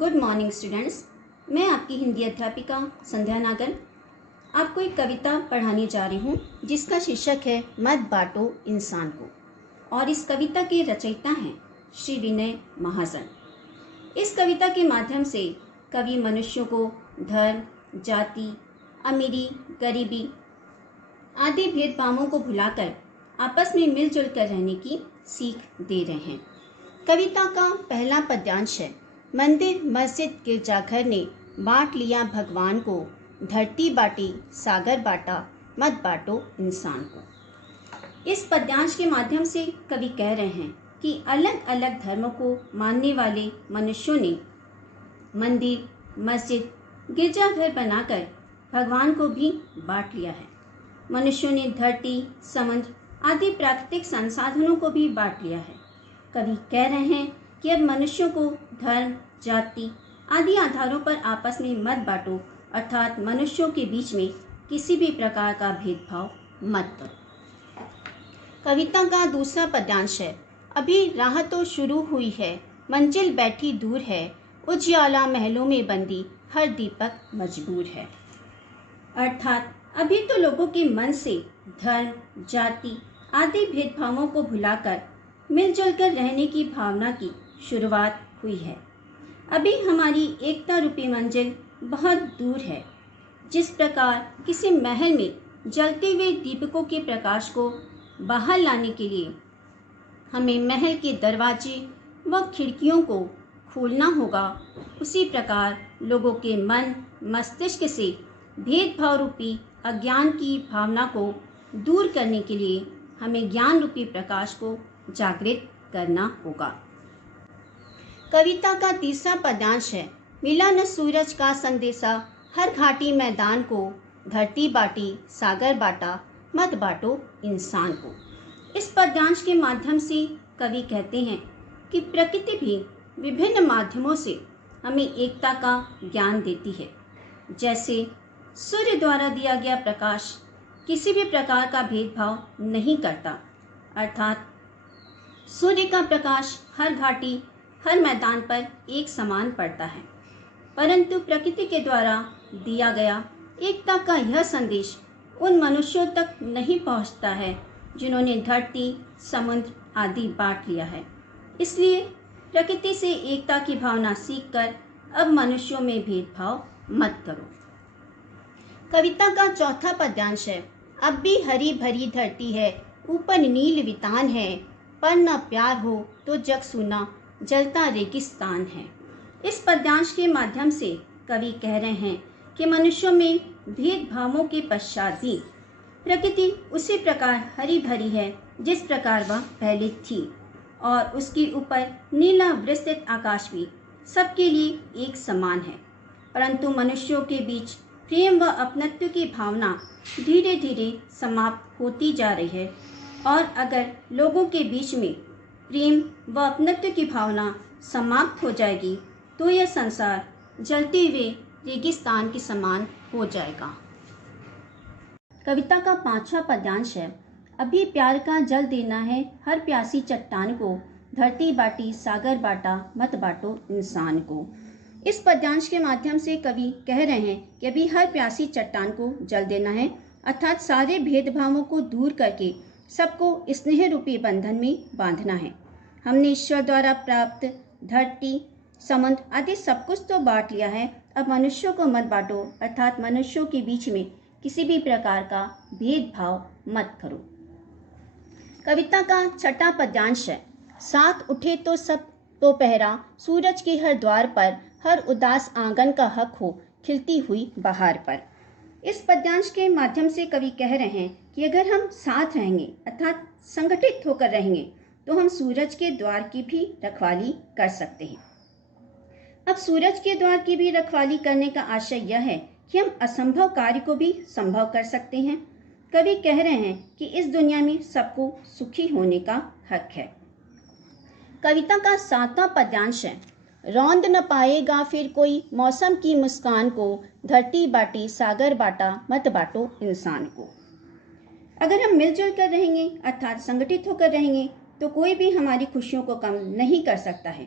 Good morning students. मैं आपकी हिंदी अध्यापिका संध्या नागर आपको एक कविता पढ़ाने जा रही हूँ जिसका शीर्षक है मत बांटो इंसान को। और इस कविता के रचयिता हैं श्री विनय महाजन। इस कविता के माध्यम से कवि मनुष्यों को धर्म, जाति, अमीरी, गरीबी आदि भेदभावों को भुलाकर आपस में मिलजुल कर रहने की सीख दे रहे हैं। कविता का पहला पद्यांश है, मंदिर मस्जिद गिरजाघर ने बांट लिया भगवान को, धरती बांटी सागर बांटा मत बांटो इंसान को। इस पद्यांश के माध्यम से कवि कह रहे हैं कि अलग अलग धर्मों को मानने वाले मनुष्यों ने मंदिर मस्जिद गिरजाघर बनाकर भगवान को भी बांट लिया है। मनुष्यों ने धरती समुद्र आदि प्राकृतिक संसाधनों को भी बांट लिया है। कवि कह रहे हैं कि अब मनुष्यों को धर्म, जाति आदि आधारों पर आपस में मत बांटो, अर्थात मनुष्यों के बीच में किसी भी प्रकार का भेदभाव मत करो। कविता का दूसरा पद्यांश है, अभी राह तो शुरू हुई है, मंजिल बैठी दूर है, उजियाला महलों में बंदी हर दीपक मजबूर है। अर्थात अभी तो लोगों के मन से धर्म, जाति आदि भेदभावों को भुलाकर मिलजुल कर रहने की भावना की शुरुआत हुई है। अभी हमारी एकता रूपी मंजिल बहुत दूर है। जिस प्रकार किसी महल में जलते हुए दीपकों के प्रकाश को बाहर लाने के लिए हमें महल के दरवाजे व खिड़कियों को खोलना होगा, उसी प्रकार लोगों के मन मस्तिष्क से भेदभाव रूपी अज्ञान की भावना को दूर करने के लिए हमें ज्ञान रूपी प्रकाश को जागृत करना होगा। कविता का तीसरा पद्यांश है, मिला न सूरज का संदेशा, हर घाटी मैदान को, धरती बांटी सागर बांटा मत बांटो इंसान को। इस पद्यांश के माध्यम से कवि कहते हैं कि प्रकृति भी विभिन्न माध्यमों से हमें एकता का ज्ञान देती है। जैसे सूर्य द्वारा दिया गया प्रकाश किसी भी प्रकार का भेदभाव नहीं करता, अर्थात सूर्य का प्रकाश हर घाटी हर मैदान पर एक समान पड़ता है। परंतु प्रकृति के द्वारा दिया गया एकता का यह संदेश उन मनुष्यों तक नहीं पहुंचता है जिन्होंने धरती समुद्र आदि बांट लिया है। इसलिए प्रकृति से एकता की भावना सीखकर अब मनुष्यों में भेदभाव मत करो। कविता का चौथा पद्यांश है, अब भी हरी भरी धरती है, ऊपर नील वितान है, पर न प्यार हो तो जग सूना जलता रेगिस्तान है। इस पद्यांश के माध्यम से कवि कह रहे हैं कि मनुष्यों में भेदभावों के पश्चात भी प्रकृति उसी प्रकार हरी भरी है जिस प्रकार वह पहले थी, और उसके ऊपर नीला विस्तृत आकाश भी सबके लिए एक समान है। परंतु मनुष्यों के बीच प्रेम व अपनत्व की भावना धीरे धीरे समाप्त होती जा रही है, और अगर लोगों के बीच में प्रेम व अपनत्व की भावना समाप्त हो जाएगी तो यह संसार जलते हुए रेगिस्तान के समान हो जाएगा। कविता का पांचवा पद्यांश है, अभी प्यार का जल देना है हर प्यासी चट्टान को, धरती बांटी सागर बांटा मत बांटो इंसान को। इस पद्यांश के माध्यम से कवि कह रहे हैं कि अभी हर प्यासी चट्टान को जल देना है, अर्थात सारे भेदभावों को दूर करके सबको स्नेह रूपी बंधन में बांधना है। हमने ईश्वर द्वारा प्राप्त धरती समुद्र आदि सब कुछ तो बांट लिया है, अब मनुष्यों को मत बांटो, अर्थात मनुष्यों के बीच में किसी भी प्रकार का भेदभाव मत करो। कविता का छठा पद्यांश है, साथ उठे तो सब तो पहरा, सूरज के हर द्वार पर, हर उदास आंगन का हक हो खिलती हुई बहार पर। इस पद्यांश के माध्यम से कवि कह रहे हैं कि अगर हम साथ रहेंगे अर्थात संगठित होकर रहेंगे तो हम सूरज के द्वार की भी रखवाली कर सकते हैं। अब सूरज के द्वार की भी रखवाली करने का आशय यह है कि हम असंभव कार्य को भी संभव कर सकते हैं। कवि कह रहे हैं कि इस दुनिया में सबको सुखी होने का हक है। कविता का सातवां पद्यांश है, रौंद न पाएगा फिर कोई मौसम की मुस्कान को, धरती बांटी सागर बांटा मत बांटो इंसान को। अगर हम मिलजुल कर रहेंगे अर्थात संगठित होकर रहेंगे तो कोई भी हमारी खुशियों को कम नहीं कर सकता है।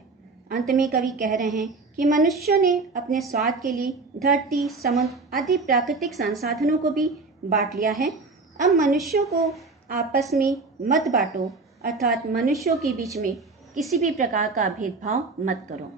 अंत में कवि कह रहे हैं कि मनुष्यों ने अपने स्वार्थ के लिए धरती, समुद्र आदि प्राकृतिक संसाधनों को भी बांट लिया है। अब मनुष्यों को आपस में मत बांटो, अर्थात मनुष्यों के बीच में किसी भी प्रकार का भेदभाव मत करो।